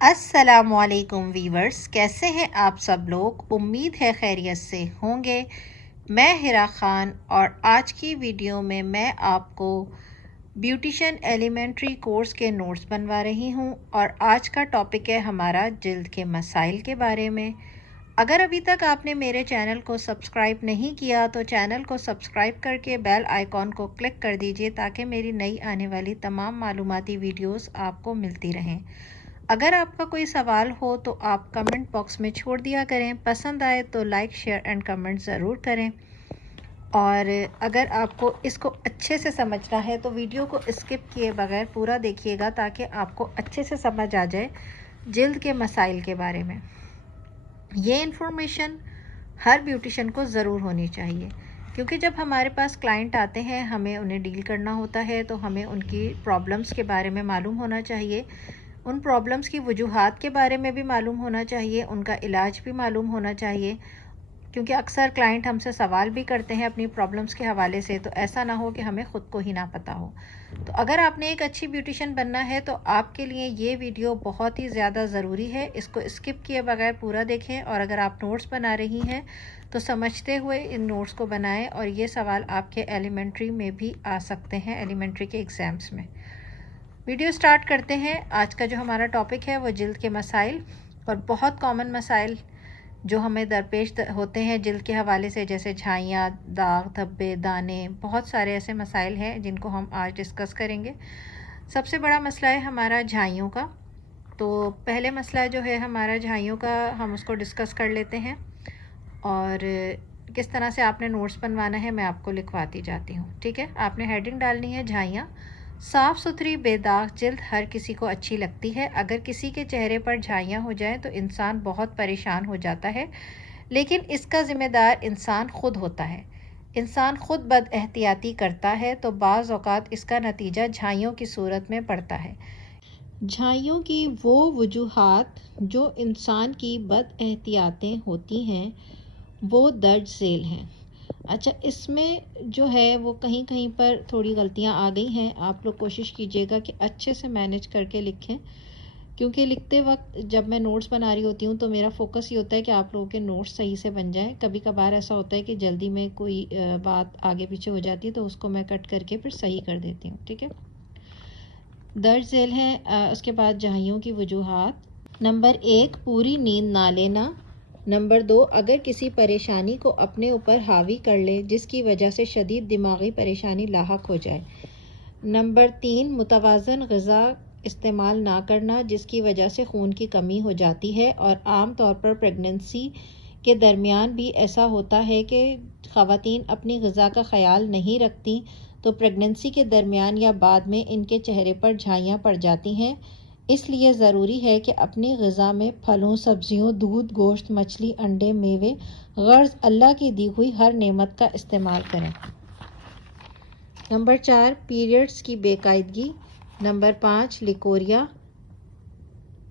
السلام علیکم ویورز، کیسے ہیں آپ سب لوگ؟ امید ہے خیریت سے ہوں گے۔ میں ہیرا خان اور آج کی ویڈیو میں آپ کو بیوٹیشین ایلیمنٹری کورس کے نوٹس بنوا رہی ہوں اور آج کا ٹاپک ہے ہمارا جلد کے مسائل کے بارے میں۔ اگر ابھی تک آپ نے میرے چینل کو سبسکرائب نہیں کیا تو چینل کو سبسکرائب کر کے بیل آئیکن کو کلک کر دیجئے تاکہ میری نئی آنے والی تمام معلوماتی ویڈیوز آپ کو ملتی رہیں۔ اگر آپ کا کوئی سوال ہو تو آپ کمنٹ باکس میں چھوڑ دیا کریں، پسند آئے تو لائک شیئر اینڈ کمنٹ ضرور کریں، اور اگر آپ کو اس کو اچھے سے سمجھنا ہے تو ویڈیو کو اسکپ کیے بغیر پورا دیکھیے گا تاکہ آپ کو اچھے سے سمجھ آ جائے جلد کے مسائل کے بارے میں۔ یہ انفارمیشن ہر بیوٹیشین کو ضرور ہونی چاہیے، کیونکہ جب ہمارے پاس کلائنٹ آتے ہیں ہمیں انہیں ڈیل کرنا ہوتا ہے تو ہمیں ان کی پرابلمس کے بارے میں معلوم ہونا چاہیے، ان پرابلمس کی وجوہات کے بارے میں بھی معلوم ہونا چاہیے، ان کا علاج بھی معلوم ہونا چاہیے، کیونکہ اکثر کلائنٹ ہم سے سوال بھی کرتے ہیں اپنی پرابلمس کے حوالے سے، تو ایسا نہ ہو کہ ہمیں خود کو ہی نہ پتہ ہو۔ تو اگر آپ نے ایک اچھی بیوٹیشین بننا ہے تو آپ کے لیے یہ ویڈیو بہت ہی زیادہ ضروری ہے، اس کو اسکپ کیے بغیر پورا دیکھیں، اور اگر آپ نوٹس بنا رہی ہیں تو سمجھتے ہوئے ان نوٹس کو بنائیں، اور یہ سوال آپ کے ایلیمنٹری میں بھی آ سکتے ہیں، ایلیمنٹری کے ایگزامس میں۔ ویڈیو سٹارٹ کرتے ہیں۔ آج کا جو ہمارا ٹاپک ہے وہ جلد کے مسائل، اور بہت کامن مسائل جو ہمیں درپیش ہوتے ہیں جلد کے حوالے سے، جیسے جھائیاں، داغ، دھبے، دانے، بہت سارے ایسے مسائل ہیں جن کو ہم آج ڈسکس کریں گے۔ سب سے بڑا مسئلہ ہے ہمارا جھائیوں کا، تو پہلے مسئلہ جو ہے ہمارا جھائیوں کا، ہم اس کو ڈسکس کر لیتے ہیں، اور کس طرح سے آپ نے نوٹس بنوانا ہے میں آپ کو لکھواتی جاتی ہوں، ٹھیک ہے؟ آپ نے ہیڈنگ ڈالنی ہے جھائیاں۔ صاف ستھری بے داغ جلد ہر کسی کو اچھی لگتی ہے، اگر کسی کے چہرے پر جھائیاں ہو جائیں تو انسان بہت پریشان ہو جاتا ہے، لیکن اس کا ذمہ دار انسان خود ہوتا ہے۔ انسان خود بد احتیاطی کرتا ہے تو بعض اوقات اس کا نتیجہ جھائیوں کی صورت میں پڑتا ہے۔ جھائیوں کی وہ وجوہات جو انسان کی بد احتیاطیں ہوتی ہیں وہ درج ذیل ہیں۔ اچھا، اس میں جو ہے وہ کہیں کہیں پر تھوڑی غلطیاں آ گئی ہیں، آپ لوگ کوشش کیجئے گا کہ اچھے سے مینیج کر کے لکھیں، کیونکہ لکھتے وقت جب میں نوٹس بنا رہی ہوتی ہوں تو میرا فوکس یہ ہوتا ہے کہ آپ لوگوں کے نوٹس صحیح سے بن جائیں۔ کبھی کبھار ایسا ہوتا ہے کہ جلدی میں کوئی بات آگے پیچھے ہو جاتی ہے تو اس کو میں کٹ کر کے پھر صحیح کر دیتی ہوں، ٹھیک ہے؟ درج ذیل ہیں۔ اس کے بعد جھائیوں کی وجوہات: نمبر 1، پوری نیند نہ لینا۔ نمبر 2، اگر کسی پریشانی کو اپنے اوپر حاوی کر لے جس کی وجہ سے شدید دماغی پریشانی لاحق ہو جائے۔ نمبر 3، متوازن غذا استعمال نہ کرنا جس کی وجہ سے خون کی کمی ہو جاتی ہے، اور عام طور پر پریگننسی کے درمیان بھی ایسا ہوتا ہے کہ خواتین اپنی غذا کا خیال نہیں رکھتی تو پریگننسی کے درمیان یا بعد میں ان کے چہرے پر جھائیاں پڑ جاتی ہیں۔ اس لیے ضروری ہے کہ اپنی غذا میں پھلوں، سبزیوں، دودھ، گوشت، مچھلی، انڈے، میوے، غرض اللہ کی دی ہوئی ہر نعمت کا استعمال کریں۔ نمبر 4، پیریڈز کی بے قاعدگی۔ Number 5، leucorrhoea.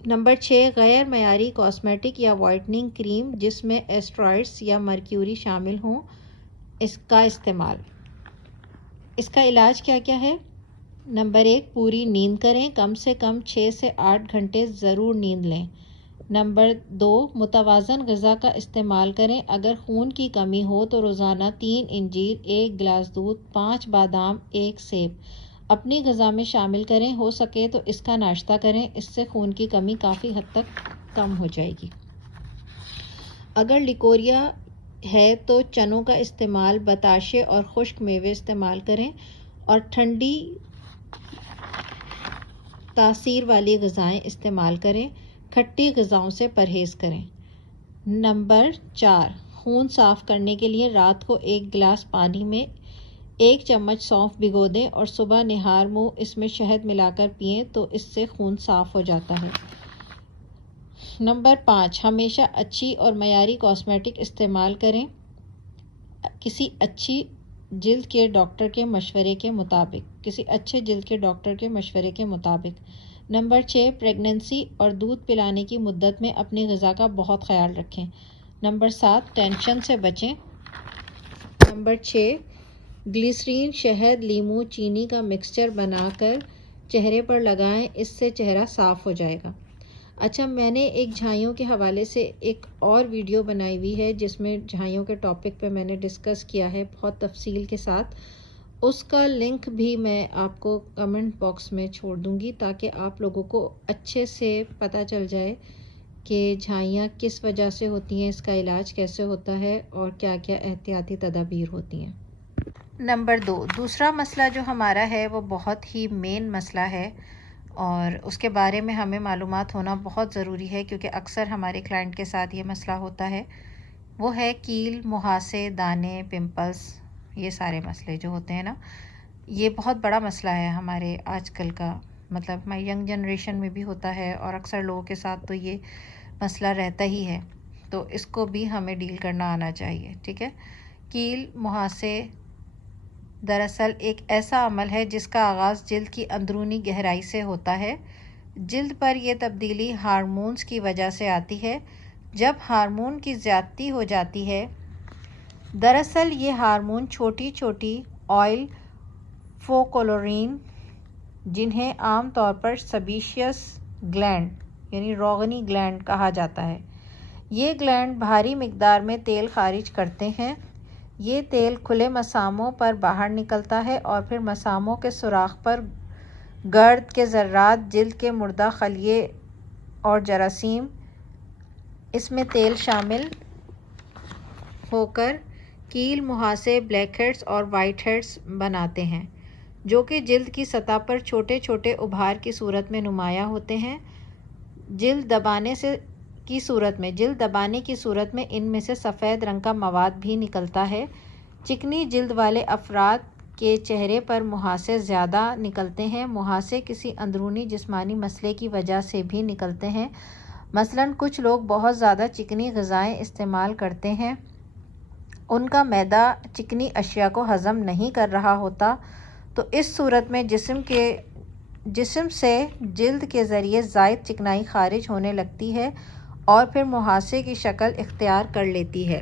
نمبر 6، غیر معیاری کاسمیٹک یا وائٹننگ کریم جس میں ایسٹرائڈز یا مرکیوری شامل ہوں، اس کا استعمال۔ اس کا علاج کیا کیا ہے؟ نمبر 1، پوری نیند کریں، کم سے کم 6 سے 8 گھنٹے ضرور نیند لیں۔ نمبر 2، متوازن غذا کا استعمال کریں، اگر خون کی کمی ہو تو روزانہ 3 انجیر، 1 گلاس دودھ، 5 بادام، 1 سیب اپنی غذا میں شامل کریں، ہو سکے تو اس کا ناشتہ کریں، اس سے خون کی کمی کافی حد تک کم ہو جائے گی۔ اگر لیکوریا ہے تو چنوں کا استعمال، بتاشے اور خشک میوے استعمال کریں، اور ٹھنڈی تاثیر والی غذائیں استعمال کریں، کھٹی غذاؤں سے پرہیز کریں۔ نمبر 4، خون صاف کرنے کے لیے رات کو 1 گلاس پانی میں 1 چمچ سونف بھگو دیں اور صبح نہار منہ اس میں شہد ملا کر پئیں تو اس سے خون صاف ہو جاتا ہے۔ نمبر 5، ہمیشہ اچھی اور معیاری کاسمیٹک استعمال کریں، کسی اچھی جلد کے ڈاکٹر کے مشورے کے مطابق، کسی اچھے جلد کے ڈاکٹر کے مشورے کے مطابق۔ نمبر 6، پریگننسی اور دودھ پلانے کی مدت میں اپنی غذا کا بہت خیال رکھیں۔ نمبر 7، ٹینشن سے بچیں۔ نمبر 6، گلیسرین، شہد، لیموں، چینی کا مکسچر بنا کر چہرے پر لگائیں، اس سے چہرہ صاف ہو جائے گا۔ اچھا، میں نے ایک جھائیوں کے حوالے سے ایک اور ویڈیو بنائی ہوئی ہے جس میں جھائیوں کے ٹاپک پہ میں نے ڈسکس کیا ہے بہت تفصیل کے ساتھ. اس کا لنک بھی میں آپ کو کمنٹ باکس میں چھوڑ دوں گی تاکہ آپ لوگوں کو اچھے سے پتہ چل جائے کہ جھائیاں کس وجہ سے ہوتی ہیں، اس کا علاج کیسے ہوتا ہے اور کیا کیا احتیاطی تدابیر ہوتی ہیں. نمبر 2، دوسرا مسئلہ جو ہمارا ہے وہ بہت ہی مین مسئلہ ہے اور اس کے بارے میں ہمیں معلومات ہونا بہت ضروری ہے کیونکہ اکثر ہمارے کلائنٹ کے ساتھ یہ مسئلہ ہوتا ہے. وہ ہے کیل، مہاسے، دانے، پمپلس. یہ سارے مسئلے جو ہوتے ہیں نا، یہ بہت بڑا مسئلہ ہے ہمارے آج کل کا، مطلب ہماری ینگ جنریشن میں بھی ہوتا ہے اور اکثر لوگوں کے ساتھ تو یہ مسئلہ رہتا ہی ہے. تو اس کو بھی ہمیں ڈیل کرنا آنا چاہیے. ٹھیک ہے. کیل، مہاسے دراصل ایک ایسا عمل ہے جس کا آغاز جلد کی اندرونی گہرائی سے ہوتا ہے. جلد پر یہ تبدیلی ہارمونز کی وجہ سے آتی ہے. جب ہارمون کی زیادتی ہو جاتی ہے، دراصل یہ ہارمون چھوٹی چھوٹی آئل فوکولورین، جنہیں عام طور پر سیبیشیس گلینڈ یعنی روغنی گلینڈ کہا جاتا ہے، یہ گلینڈ بھاری مقدار میں تیل خارج کرتے ہیں. یہ تیل کھلے مساموں پر باہر نکلتا ہے اور پھر مساموں کے سوراخ پر گرد کے ذرات، جلد کے مردہ خلیے اور جراثیم اس میں تیل شامل ہو کر کیل، مہاسے، بلیک ہیڈز اور وائٹ ہیڈز بناتے ہیں، جو کہ جلد کی سطح پر چھوٹے چھوٹے ابھار کی صورت میں نمایاں ہوتے ہیں. جلد دبانے کی صورت میں ان میں سے سفید رنگ کا مواد بھی نکلتا ہے. چکنی جلد والے افراد کے چہرے پر مہاسے زیادہ نکلتے ہیں. مہاسے کسی اندرونی جسمانی مسئلے کی وجہ سے بھی نکلتے ہیں. مثلاً کچھ لوگ بہت زیادہ چکنی غذائیں استعمال کرتے ہیں، ان کا معدہ چکنی اشیاء کو ہضم نہیں کر رہا ہوتا، تو اس صورت میں جسم سے جلد کے ذریعے زائد چکنائی خارج ہونے لگتی ہے اور پھر مہاسے کی شکل اختیار کر لیتی ہے.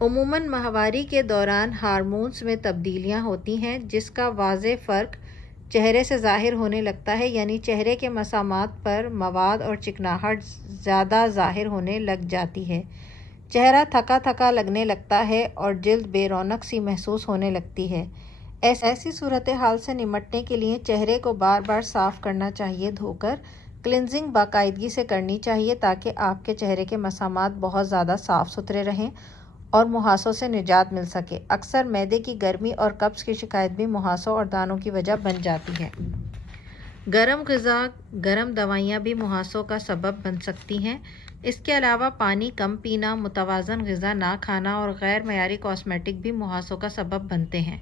عموماً ماہواری کے دوران ہارمونز میں تبدیلیاں ہوتی ہیں جس کا واضح فرق چہرے سے ظاہر ہونے لگتا ہے، یعنی چہرے کے مسامات پر مواد اور چکناہٹ زیادہ ظاہر ہونے لگ جاتی ہے. چہرہ تھکا تھکا لگنے لگتا ہے اور جلد بے رونق سی محسوس ہونے لگتی ہے. ایسی صورتحال سے نمٹنے کے لیے چہرے کو بار بار صاف کرنا چاہیے. دھو کر کلینزنگ باقاعدگی سے کرنی چاہیے تاکہ آپ کے چہرے کے مسامات بہت زیادہ صاف ستھرے رہیں اور مہاسوں سے نجات مل سکے. اکثر معدے کی گرمی اور قبض کی شکایت بھی مہاسوں اور دانوں کی وجہ بن جاتی ہے. گرم غذا، گرم دوائیاں بھی مہاسوں کا سبب بن سکتی ہیں. اس کے علاوہ پانی کم پینا، متوازن غذا نہ کھانا اور غیر معیاری کاسمیٹک بھی مہاسوں کا سبب بنتے ہیں.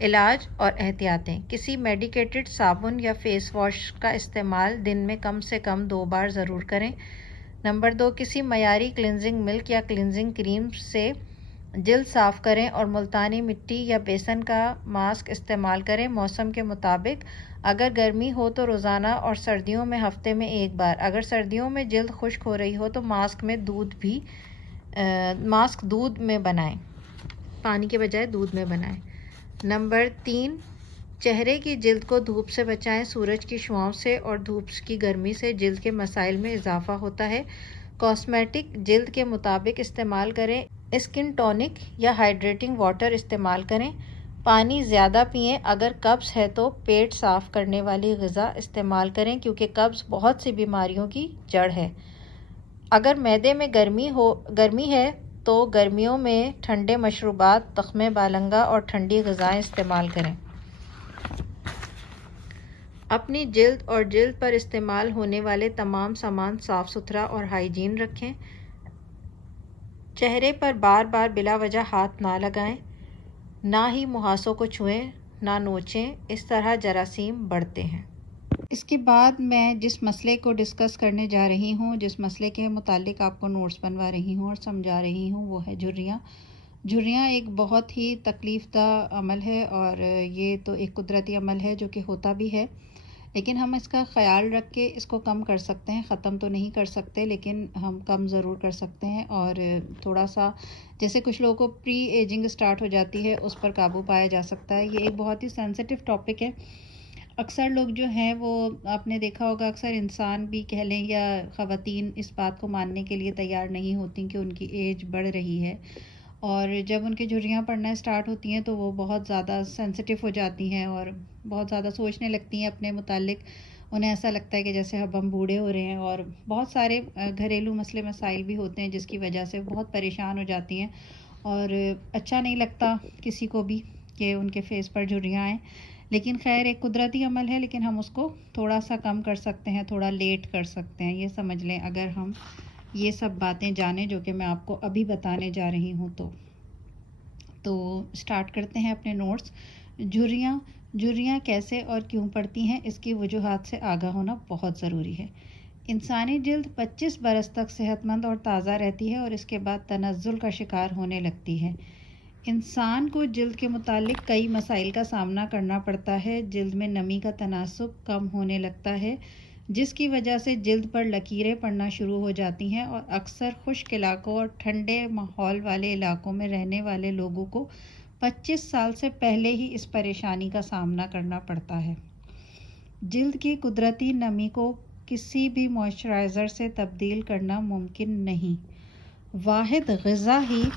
علاج اور احتیاطیں: کسی میڈیکیٹڈ صابن یا فیس واش کا استعمال دن میں کم سے کم 2 بار ضرور کریں. نمبر 2، کسی معیاری کلینزنگ ملک یا کلینزنگ کریم سے جلد صاف کریں اور ملتانی مٹی یا بیسن کا ماسک استعمال کریں موسم کے مطابق. اگر گرمی ہو تو روزانہ اور سردیوں میں ہفتے میں 1 بار. اگر سردیوں میں جلد خشک ہو رہی ہو تو ماسک دودھ میں بنائیں، پانی کے بجائے دودھ میں بنائیں. نمبر 3، چہرے کی جلد کو دھوپ سے بچائیں. سورج کی شعاؤں سے اور دھوپ کی گرمی سے جلد کے مسائل میں اضافہ ہوتا ہے. کاسمیٹک جلد کے مطابق استعمال کریں. اسکن ٹونک یا ہائیڈریٹنگ واٹر استعمال کریں. پانی زیادہ پئیں. اگر قبض ہے تو پیٹ صاف کرنے والی غذا استعمال کریں کیونکہ قبض بہت سی بیماریوں کی جڑ ہے. اگر معدے میں گرمی ہے تو گرمیوں میں ٹھنڈے مشروبات، تخم بالنگا اور ٹھنڈی غذائیں استعمال کریں. اپنی جلد اور جلد پر استعمال ہونے والے تمام سامان صاف ستھرا اور ہائیجین رکھیں. چہرے پر بار بار بلا وجہ ہاتھ نہ لگائیں. نہ ہی مہاسوں کو چھوئیں، نہ نوچیں، اس طرح جراثیم بڑھتے ہیں. اس کے بعد میں جس مسئلے کو ڈسکس کرنے جا رہی ہوں، جس مسئلے کے متعلق آپ کو نوٹس بنوا رہی ہوں اور سمجھا رہی ہوں، وہ ہے جھریاں. جھریاں ایک بہت ہی تکلیف دہ عمل ہے اور یہ تو ایک قدرتی عمل ہے جو کہ ہوتا بھی ہے، لیکن ہم اس کا خیال رکھ کے اس کو کم کر سکتے ہیں. ختم تو نہیں کر سکتے لیکن ہم کم ضرور کر سکتے ہیں اور تھوڑا سا جیسے کچھ لوگوں کو پری ایجنگ سٹارٹ ہو جاتی ہے اس پر قابو پایا جا سکتا ہے. یہ ایک بہت ہی سینسٹیو ٹاپک ہے. اکثر لوگ جو ہیں وہ آپ نے دیکھا ہوگا، اکثر انسان بھی کہہ لیں یا خواتین اس بات کو ماننے کے لیے تیار نہیں ہوتی کہ ان کی ایج بڑھ رہی ہے، اور جب ان کی جھریاں پڑنا اسٹارٹ ہوتی ہیں تو وہ بہت زیادہ سینسٹیو ہو جاتی ہیں اور بہت زیادہ سوچنے لگتی ہیں اپنے متعلق. انہیں ایسا لگتا ہے کہ جیسے اب ہم بوڑھے ہو رہے ہیں، اور بہت سارے گھریلو مسئلے مسائل بھی ہوتے ہیں جس کی وجہ سے بہت پریشان ہو جاتی ہیں، اور اچھا نہیں لگتا کسی کو بھی کہ ان کے فیس پر جھریاں آئیں. لیکن خیر ایک قدرتی عمل ہے، لیکن ہم اس کو تھوڑا سا کم کر سکتے ہیں، تھوڑا لیٹ کر سکتے ہیں، یہ سمجھ لیں اگر ہم یہ سب باتیں جانیں جو کہ میں آپ کو ابھی بتانے جا رہی ہوں. تو سٹارٹ کرتے ہیں اپنے نوٹس. جھریاں کیسے اور کیوں پڑتی ہیں، اس کی وجوہات سے آگاہ ہونا بہت ضروری ہے. انسانی جلد 25 برس تک صحت مند اور تازہ رہتی ہے اور اس کے بعد تنزل کا شکار ہونے لگتی ہے. انسان کو جلد کے متعلق کئی مسائل کا سامنا کرنا پڑتا ہے. جلد میں نمی کا تناسب کم ہونے لگتا ہے جس کی وجہ سے جلد پر لکیریں پڑنا شروع ہو جاتی ہیں، اور اکثر خشک علاقوں اور ٹھنڈے ماحول والے علاقوں میں رہنے والے لوگوں کو 25 سال سے پہلے ہی اس پریشانی کا سامنا کرنا پڑتا ہے. جلد کی قدرتی نمی کو کسی بھی موئسچرائزر سے تبدیل کرنا ممکن نہیں. واحد غذا ہی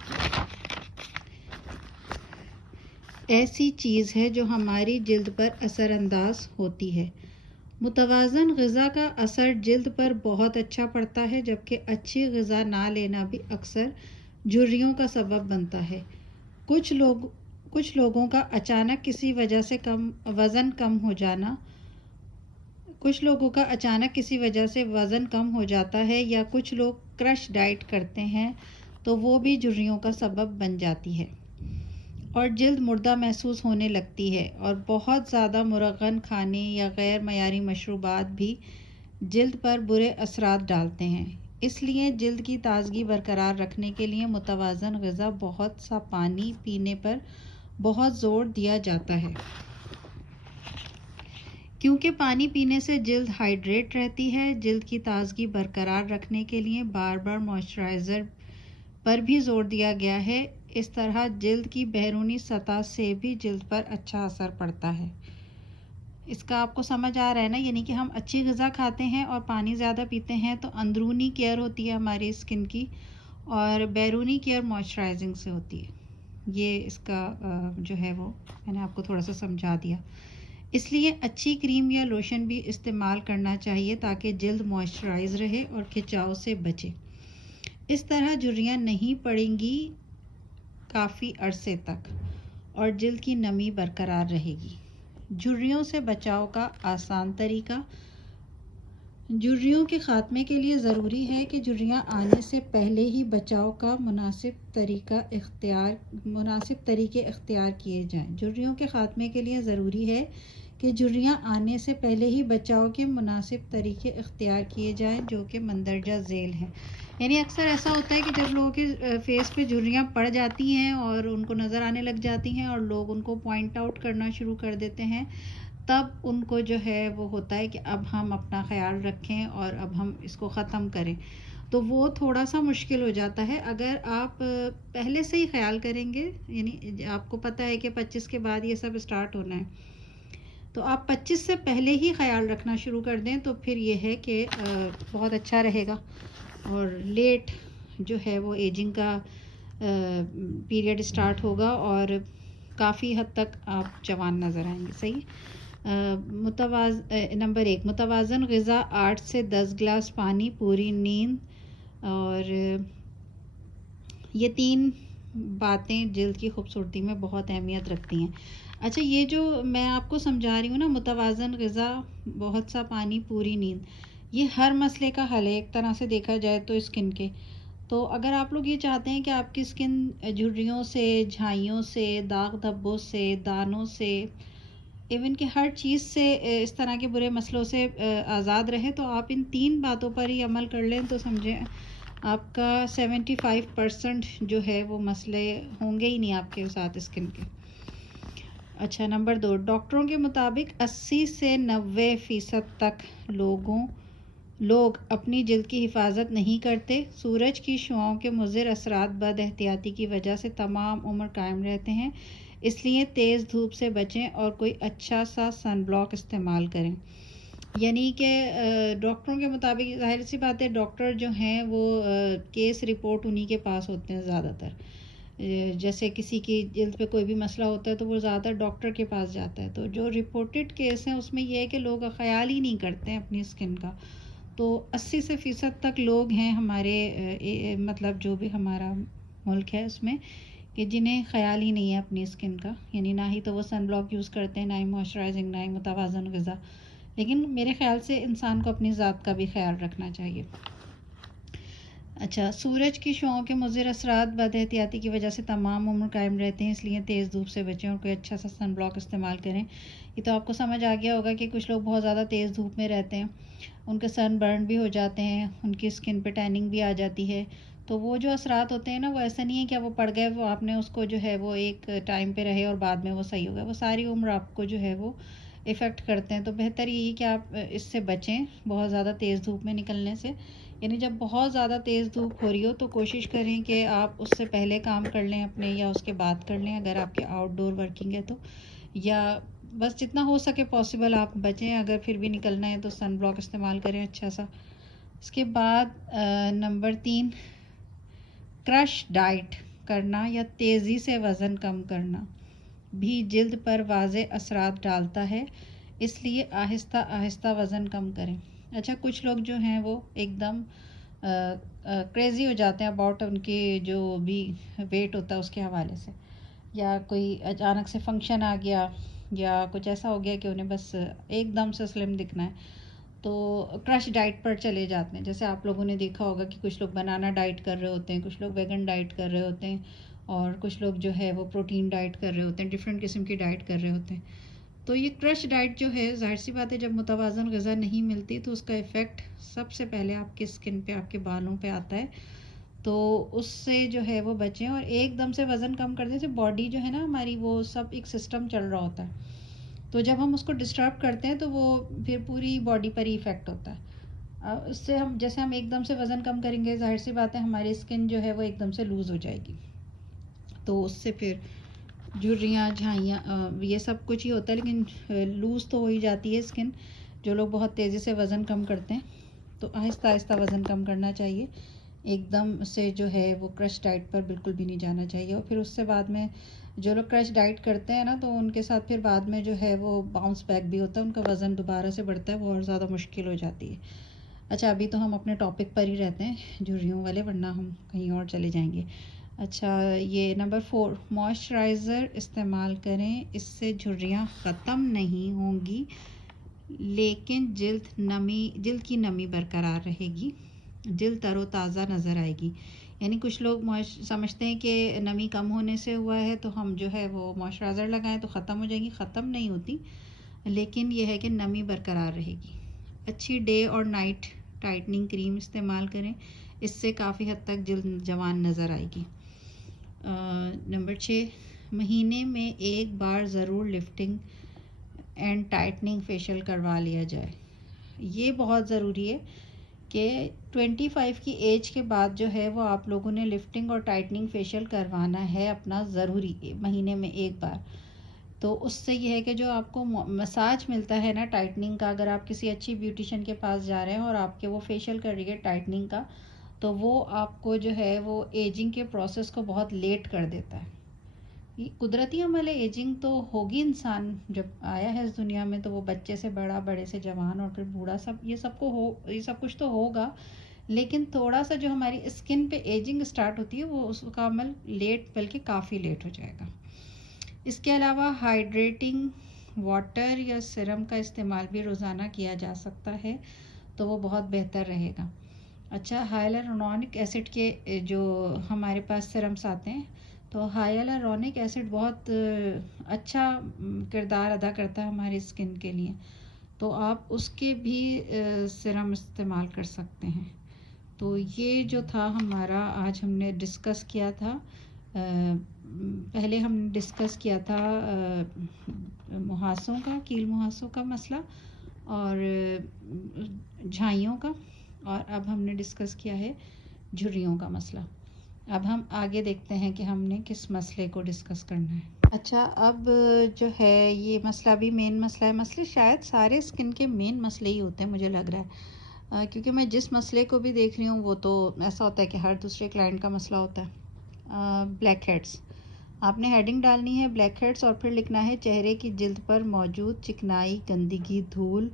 ایسی چیز ہے جو ہماری جلد پر اثر انداز ہوتی ہے. متوازن غذا کا اثر جلد پر بہت اچھا پڑتا ہے، جبکہ اچھی غذا نہ لینا بھی اکثر جھریوں کا سبب بنتا ہے. کچھ لوگوں کا اچانک کسی وجہ سے وزن کم ہو جاتا ہے، یا کچھ لوگ کرش ڈائٹ کرتے ہیں تو وہ بھی جھریوں کا سبب بن جاتی ہے، اور جلد مردہ محسوس ہونے لگتی ہے. اور بہت زیادہ مرغن کھانے یا غیر معیاری مشروبات بھی جلد پر برے اثرات ڈالتے ہیں. اس لیے جلد کی تازگی برقرار رکھنے کے لیے متوازن غذا، بہت سا پانی پینے پر بہت زور دیا جاتا ہے، کیونکہ پانی پینے سے جلد ہائیڈریٹ رہتی ہے. جلد کی تازگی برقرار رکھنے کے لیے بار بار موئسچرائزر پر بھی زور دیا گیا ہے. اس طرح جلد کی بیرونی سطح سے بھی جلد پر اچھا اثر پڑتا ہے. اس کا آپ کو سمجھ آ رہا ہے نا؟ یعنی کہ ہم اچھی غذا کھاتے ہیں اور پانی زیادہ پیتے ہیں تو اندرونی کیئر ہوتی ہے ہماری اسکن کی، اور بیرونی کیئر موئسچرائزنگ سے ہوتی ہے. یہ اس کا جو ہے وہ میں نے آپ کو تھوڑا سا سمجھا دیا. اس لیے اچھی کریم یا لوشن بھی استعمال کرنا چاہیے تاکہ جلد موئسچرائز رہے اور کھچاؤ سے بچے. اس طرح جھریاں نہیں پڑیں گی کافی عرصے تک اور جلد کی نمی برقرار رہے گی. جھریوں سے بچاؤ کا آسان طریقہ. جھریوں کے خاتمے کے لیے ضروری ہے کہ جھریاں آنے سے پہلے ہی بچاؤ کا مناسب طریقے اختیار کیے جائیں. جھریوں کے خاتمے کے لیے ضروری ہے کہ جھریاں آنے سے پہلے ہی بچاؤ کے مناسب طریقے اختیار کیے جائیں جو کہ مندرجہ ذیل ہیں. یعنی اکثر ایسا ہوتا ہے کہ جب لوگوں کے فیس پہ جھریاں پڑ جاتی ہیں اور ان کو نظر آنے لگ جاتی ہیں اور لوگ ان کو پوائنٹ آؤٹ کرنا شروع کر دیتے ہیں، تب ان کو جو ہے وہ ہوتا ہے کہ اب ہم اپنا خیال رکھیں اور اب ہم اس کو ختم کریں. تو وہ تھوڑا سا مشکل ہو جاتا ہے. اگر آپ پہلے سے ہی خیال کریں گے، یعنی آپ کو پتہ ہے کہ 25 کے بعد یہ سب اسٹارٹ ہونا ہے، تو آپ 25 سے پہلے ہی خیال رکھنا شروع کر دیں تو پھر یہ ہے کہ بہت اچھا رہے گا، اور لیٹ جو ہے وہ ایجنگ کا پیریڈ اسٹارٹ ہوگا اور کافی حد تک آپ جوان نظر آئیں گے. صحیح. نمبر 1، متوازن غذا، 8 سے 10 گلاس پانی، پوری نیند، اور یہ 3 باتیں جلد کی خوبصورتی میں بہت اہمیت رکھتی ہیں. اچھا، یہ جو میں آپ کو سمجھا رہی ہوں نا، متوازن غذا، بہت سا پانی، پوری نیند، یہ ہر مسئلے کا حل ہے ایک طرح سے دیکھا جائے تو اسکن کے. تو اگر آپ لوگ یہ چاہتے ہیں کہ آپ کی اسکن جھریوں سے، جھائیوں سے، داغ دھبوں سے، دانوں سے، ایون کہ ہر چیز سے، اس طرح کے برے مسئلوں سے آزاد رہے، تو آپ ان 3 باتوں پر ہی عمل کر لیں تو سمجھیں آپ کا 75% جو ہے وہ مسئلے ہوں گے ہی نہیں آپ کے ساتھ اسکن کے. اچھا، نمبر 2، ڈاکٹروں کے مطابق 80 سے 90% تک لوگ اپنی جلد کی حفاظت نہیں کرتے. سورج کی شعاؤں کے مضر اثرات بد احتیاطی کی وجہ سے تمام عمر قائم رہتے ہیں. اس لیے تیز دھوپ سے بچیں اور کوئی اچھا سا سن بلاک استعمال کریں. یعنی کہ ڈاکٹروں کے مطابق ظاہر سی بات ہے ڈاکٹر جو ہیں وہ کیس رپورٹ انہی کے پاس ہوتے ہیں زیادہ تر. جیسے کسی کی جلد پہ کوئی بھی مسئلہ ہوتا ہے تو وہ زیادہ ڈاکٹر کے پاس جاتا ہے. تو جو رپورٹڈ کیس ہیں اس میں یہ ہے کہ لوگ خیال ہی نہیں کرتے ہیں اپنی اسکن کا. تو 80% تک لوگ ہیں ہمارے مطلب جو بھی ہمارا ملک ہے اس میں کہ جنہیں خیال ہی نہیں ہے اپنی اسکن کا. یعنی نہ ہی تو وہ سن بلاک یوز کرتے ہیں، نہ ہی موئسچرائزنگ، نہ ہی متوازن غذا. لیکن میرے خیال سے انسان کو اپنی ذات کا بھی خیال رکھنا چاہیے. اچھا، سورج کی شعاؤں کے مضر اثرات بد احتیاطی کی وجہ سے تمام عمر قائم رہتے ہیں، اس لیے تیز دھوپ سے بچیں اور کوئی اچھا سا سن بلاک استعمال کریں. یہ تو آپ کو سمجھ آ گیا ہوگا کہ کچھ لوگ بہت زیادہ تیز دھوپ میں رہتے ہیں، ان کے سن برن بھی ہو جاتے ہیں، ان کی اسکن پہ ٹیننگ بھی آ جاتی ہے. تو وہ جو اثرات ہوتے ہیں نا، وہ ایسا نہیں ہے کہ وہ پڑ گئے، وہ آپ نے اس کو جو ہے وہ ایک ٹائم پہ رہے اور بعد میں وہ صحیح ہو گیا، وہ ساری عمر آپ کو جو ہے وہ افیکٹ کرتے ہیں. تو بہتر یہی کہ آپ اس سے بچیں بہت زیادہ تیز دھوپ میں نکلنے سے. یعنی جب بہت زیادہ تیز دھوپ ہو رہی ہو تو کوشش کریں کہ آپ اس سے پہلے کام کر لیں اپنے، یا اس کے بعد کر لیں اگر آپ کے آؤٹ ڈور ورکنگ ہے تو. یا بس جتنا ہو سکے پاسبل آپ بچیں. اگر پھر بھی نکلنا ہے تو سن بلاک استعمال کریں اچھا سا. اس کے بعد نمبر 3، کرش ڈائٹ کرنا یا تیزی سے وزن کم کرنا بھی جلد پر واضح اثرات ڈالتا ہے، اس لیے آہستہ آہستہ وزن کم کریں. اچھا، کچھ لوگ جو ہیں وہ ایک دم کریزی ہو جاتے ہیں اباؤٹ ان کے جو بھی ویٹ ہوتا ہے اس کے حوالے سے، یا کوئی اچانک سے فنکشن آ گیا یا کچھ ایسا ہو گیا کہ انہیں بس ایک دم سے سلم دکھنا ہے تو کرش ڈائٹ پر چلے جاتے ہیں. جیسے آپ لوگوں نے دیکھا ہوگا کہ کچھ لوگ بنانا ڈائٹ کر رہے ہوتے ہیں، کچھ لوگ ویگن ڈائٹ کر رہے ہوتے ہیں، اور کچھ لوگ جو ہے وہ پروٹین ڈائٹ کر رہے ہوتے ہیں، ڈفرینٹ قسم کی ڈائٹ کر رہے ہوتے ہیں. تو یہ کرش ڈائٹ جو ہے، ظاہر سی بات ہے جب متوازن غذا نہیں ملتی تو اس کا ایفیکٹ سب سے پہلے آپ کی اسکن پہ، آپ کے بالوں پہ آتا ہے. تو اس سے جو ہے وہ بچیں. اور ایک دم سے وزن کم کرنے سے باڈی جو ہے نا ہماری، وہ سب ایک سسٹم چل رہا ہوتا ہے. تو جب ہم اس کو ڈسٹرب کرتے ہیں تو وہ پھر پوری باڈی پر ہی افیکٹ ہوتا ہے. اس سے ہم جیسے ہم ایک دم سے وزن کم کریں گے، ظاہر سی بات ہے ہماری اسکن جو ہے وہ ایک دم سے لوز ہو جائے گی. تو اس سے پھر جھریاں، جھائیاں، یہ سب کچھ ہی ہوتا ہے، لیکن لوز تو ہو ہی جاتی ہے اسکن. جو لوگ بہت تیزی سے وزن کم کرتے ہیں تو آہستہ آہستہ وزن کم کرنا چاہیے. ایک دم سے جو ہے وہ کرش ڈائٹ پر بالکل بھی نہیں جانا چاہیے. اور پھر اس سے بعد میں جو لوگ کرش ڈائٹ کرتے ہیں نا تو ان کے ساتھ پھر بعد میں جو ہے وہ باؤنس بیک بھی ہوتا ہے، ان کا وزن دوبارہ سے بڑھتا ہے، وہ اور زیادہ مشکل ہو جاتی ہے. اچھا، ابھی تو ہم اپنے ٹاپک پر ہی رہتے ہیں جھریوں والے، ورنہ ہم کہیں اور چلے جائیں گے. اچھا، یہ نمبر 4، موئسچرائزر استعمال کریں. اس سے جھریاں ختم نہیں ہوں گی لیکن جلد کی نمی برقرار رہے گی، جلد تر و تازہ نظر آئے گی. یعنی کچھ لوگ سمجھتے ہیں کہ نمی کم ہونے سے ہوا ہے تو ہم جو ہے وہ موئسچرائزر لگائیں تو ختم ہو جائیں گی. ختم نہیں ہوتی، لیکن یہ ہے کہ نمی برقرار رہے گی. اچھی ڈے اور نائٹ ٹائٹننگ کریم استعمال کریں، اس سے کافی حد تک جلد جوان نظر آئے گی. نمبر 6، مہینے میں ایک بار ضرور لفٹنگ اینڈ ٹائٹننگ فیشیل کروا لیا جائے. یہ بہت ضروری ہے کہ 25 کی ایج کے بعد جو ہے وہ آپ لوگوں نے لفٹنگ اور ٹائٹننگ فیشیل کروانا ہے اپنا، ضروری مہینے میں ایک بار. تو اس سے یہ ہے کہ جو آپ کو مساج ملتا ہے نا ٹائٹننگ کا، اگر آپ کسی اچھی بیوٹیشین کے پاس جا رہے ہیں اور آپ کے وہ فیشیل کر رہی ہے ٹائٹننگ کا، تو وہ آپ کو جو ہے وہ ایجنگ کے پروسیس کو بہت لیٹ کر دیتا ہے. یہ قدرتی عمل ہے، ایجنگ تو ہوگی. انسان جب آیا ہے اس دنیا میں تو وہ بچے سے بڑا، بڑے سے جوان اور پھر بوڑھا، سب یہ سب کچھ تو ہوگا. لیکن تھوڑا سا جو ہماری اسکن پہ ایجنگ سٹارٹ ہوتی ہے وہ اس کا عمل لیٹ، بلکہ کافی لیٹ ہو جائے گا. اس کے علاوہ ہائیڈریٹنگ واٹر یا سیرم کا استعمال بھی روزانہ کیا جا سکتا ہے تو وہ بہت بہتر رہے گا. اچھا، ہائلورونک ایسڈ کے جو ہمارے پاس سیرمس آتے ہیں، تو ہائلورونک ایسڈ بہت اچھا کردار ادا کرتا ہے ہماری اسکن کے لیے، تو آپ اس کے بھی سیرم استعمال کر سکتے ہیں. تو یہ جو تھا ہمارا آج ہم نے ڈسکس کیا تھا. پہلے ہم نے ڈسکس کیا تھا مہاسوں کا، کیل مہاسوں کا مسئلہ اور جھائیوں کا، اور اب ہم نے ڈسکس کیا ہے جھریوں کا مسئلہ. اب ہم آگے دیکھتے ہیں کہ ہم نے کس مسئلے کو ڈسکس کرنا ہے. اچھا، اب جو ہے یہ مسئلہ بھی مین مسئلہ ہے. مسئلے شاید سارے اسکن کے مین مسئلے ہی ہوتے ہیں مجھے لگ رہا ہے، کیونکہ میں جس مسئلے کو بھی دیکھ رہی ہوں وہ تو ایسا ہوتا ہے کہ ہر دوسرے کلائنٹ کا مسئلہ ہوتا ہے. بلیک ہیڈس، آپ نے ہیڈنگ ڈالنی ہے بلیک ہیڈس اور پھر لکھنا ہے چہرے کی جلد پر موجود چکنائی، گندگی، دھول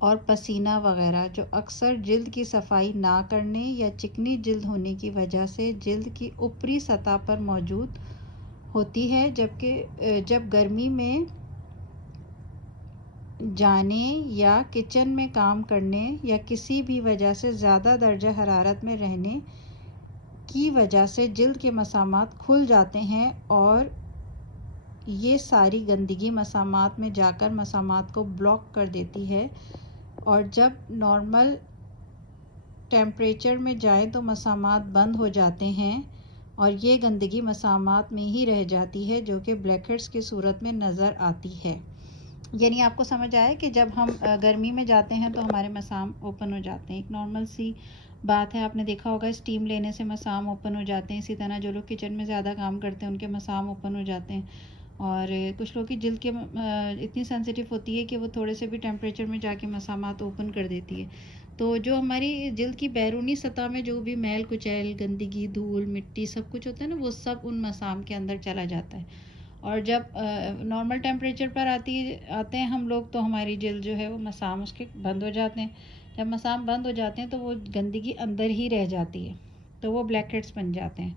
اور پسینہ وغیرہ جو اکثر جلد کی صفائی نہ کرنے یا چکنی جلد ہونے کی وجہ سے جلد کی اوپری سطح پر موجود ہوتی ہے، جبکہ جب گرمی میں جانے یا کچن میں کام کرنے یا کسی بھی وجہ سے زیادہ درجہ حرارت میں رہنے کی وجہ سے جلد کے مسامات کھل جاتے ہیں اور یہ ساری گندگی مسامات میں جا کر مسامات کو بلاک کر دیتی ہے، اور جب نارمل ٹیمپریچر میں جائیں تو مسامات بند ہو جاتے ہیں اور یہ گندگی مسامات میں ہی رہ جاتی ہے جو کہ بلیک ہیڈس کی صورت میں نظر آتی ہے. یعنی آپ کو سمجھ آئے کہ جب ہم گرمی میں جاتے ہیں تو ہمارے مسام اوپن ہو جاتے ہیں. ایک نارمل سی بات ہے، آپ نے دیکھا ہوگا اسٹیم لینے سے مسام اوپن ہو جاتے ہیں. اسی طرح جو لوگ کچن میں زیادہ کام کرتے ہیں ان کے مسام اوپن ہو جاتے ہیں. اور کچھ لوگ کی جلد کے اتنی سینسیٹیو ہوتی ہے کہ وہ تھوڑے سے بھی ٹیمپریچر میں جا کے مسامات اوپن کر دیتی ہے. تو جو ہماری جلد کی بیرونی سطح میں جو بھی میل کچیل، گندگی، دھول، مٹی سب کچھ ہوتا ہے نا، وہ سب ان مسام کے اندر چلا جاتا ہے. اور جب نارمل ٹیمپریچر پر آتے ہیں ہم لوگ تو ہماری جلد جو ہے وہ مسام اس کے بند ہو جاتے ہیں. جب مسام بند ہو جاتے ہیں تو وہ گندگی اندر ہی رہ جاتی ہے، تو وہ بلیک ہیڈس بن جاتے ہیں.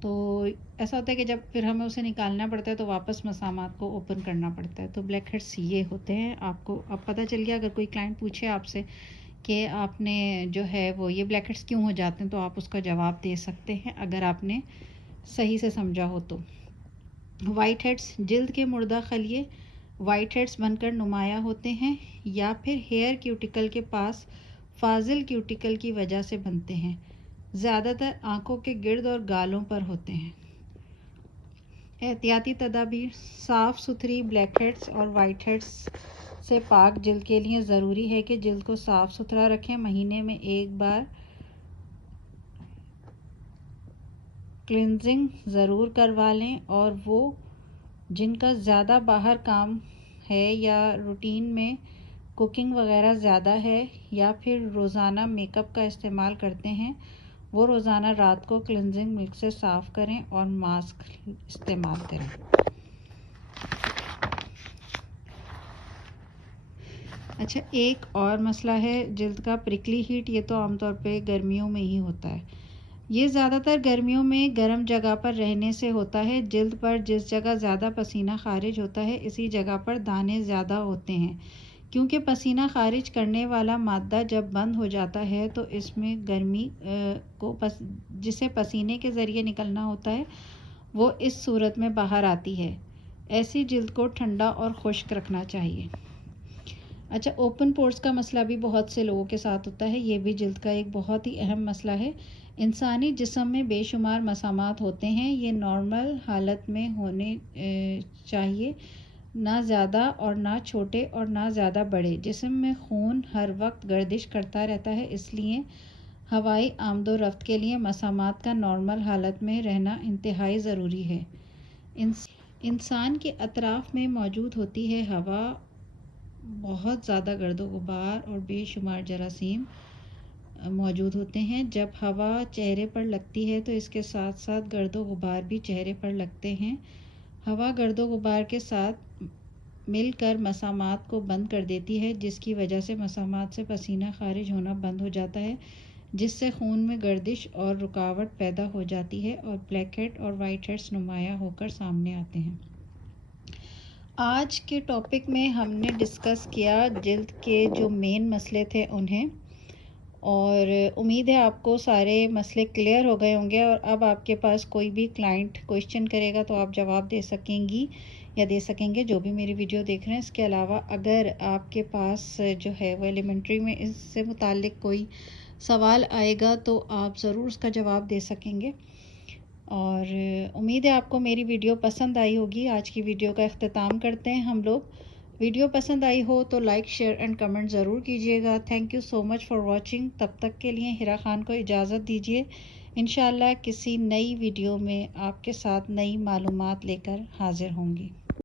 تو ایسا ہوتا ہے کہ جب پھر ہمیں اسے نکالنا پڑتا ہے تو واپس مسامات کو اوپن کرنا پڑتا ہے. تو بلیک ہیڈس یہ ہوتے ہیں. آپ کو اب پتہ چل گیا. اگر کوئی کلائنٹ پوچھے آپ سے کہ آپ نے جو ہے وہ یہ بلیک ہیڈس کیوں ہو جاتے ہیں تو آپ اس کا جواب دے سکتے ہیں اگر آپ نے صحیح سے سمجھا ہو تو. وائٹ ہیڈس، جلد کے مردہ خلیے وائٹ ہیڈس بن کر نمایاں ہوتے ہیں یا پھر ہیئر کیوٹیکل کے پاس فاضل کیوٹیکل کی وجہ سے بنتے ہیں. زیادہ تر آنکھوں کے گرد اور گالوں پر ہوتے ہیں. احتیاطی تدابیر: صاف ستھری بلیک ہیڈس اور وائٹ ہیڈس سے پاک جلد کے لیے ضروری ہے کہ جلد کو صاف ستھرا رکھیں. مہینے میں ایک بار کلینزنگ ضرور کروا لیں، اور وہ جن کا زیادہ باہر کام ہے یا روٹین میں کوکنگ وغیرہ زیادہ ہے یا پھر روزانہ میک اپ کا استعمال کرتے ہیں، وہ روزانہ رات کو کلینزنگ ملک سے صاف کریں اور ماسک استعمال کریں. اچھا، ایک اور مسئلہ ہے جلد کا پرکلی ہیٹ. یہ تو عام طور پہ گرمیوں میں ہی ہوتا ہے. یہ زیادہ تر گرمیوں میں گرم جگہ پر رہنے سے ہوتا ہے. جلد پر جس جگہ زیادہ پسینہ خارج ہوتا ہے اسی جگہ پر دانے زیادہ ہوتے ہیں، کیونکہ پسینہ خارج کرنے والا مادہ جب بند ہو جاتا ہے تو اس میں گرمی کو جسے پسینے کے ذریعے نکلنا ہوتا ہے وہ اس صورت میں باہر آتی ہے. ایسی جلد کو ٹھنڈا اور خشک رکھنا چاہیے. اچھا، اوپن پورس کا مسئلہ بھی بہت سے لوگوں کے ساتھ ہوتا ہے. یہ بھی جلد کا ایک بہت ہی اہم مسئلہ ہے. انسانی جسم میں بے شمار مسامات ہوتے ہیں. یہ نارمل حالت میں ہونے چاہیے، نہ زیادہ اور نہ چھوٹے اور نہ زیادہ بڑے. جسم میں خون ہر وقت گردش کرتا رہتا ہے، اس لیے ہوائی آمد و رفت کے لیے مسامات کا نارمل حالت میں رہنا انتہائی ضروری ہے. انسان کے اطراف میں موجود ہوتی ہے ہوا بہت زیادہ گرد و غبار اور بے شمار جراثیم موجود ہوتے ہیں. جب ہوا چہرے پر لگتی ہے تو اس کے ساتھ ساتھ گرد و غبار بھی چہرے پر لگتے ہیں. ہوا گرد و غبار کے ساتھ مل کر مسامات کو بند کر دیتی ہے، جس کی وجہ سے مسامات سے پسینہ خارج ہونا بند ہو جاتا ہے، جس سے خون میں گردش اور رکاوٹ پیدا ہو جاتی ہے اور بلیک ہیڈ اور وائٹ ہیڈس نمایاں ہو کر سامنے آتے ہیں. آج کے ٹاپک میں ہم نے ڈسکس کیا جلد کے جو مین مسئلے تھے انہیں، اور امید ہے آپ کو سارے مسئلے کلیئر ہو گئے ہوں گے. اور اب آپ کے پاس کوئی بھی کلائنٹ کویشچن کرے گا تو آپ جواب دے سکیں گی یا دے سکیں گے جو بھی میری ویڈیو دیکھ رہے ہیں. اس کے علاوہ اگر آپ کے پاس جو ہے وہ ایلیمنٹری میں اس سے متعلق کوئی سوال آئے گا تو آپ ضرور اس کا جواب دے سکیں گے. اور امید ہے آپ کو میری ویڈیو پسند آئی ہوگی. آج کی ویڈیو کا اختتام کرتے ہیں ہم لوگ. ویڈیو پسند آئی ہو تو لائک، شیئر اینڈ کمنٹ ضرور کیجیے گا. Thank you so much for watching. تب تک کے لیے ہیرا خان کو اجازت دیجیے. انشاءاللہ کسی نئی ویڈیو میں آپ کے ساتھ نئی معلومات لے کر حاضر ہوں گی.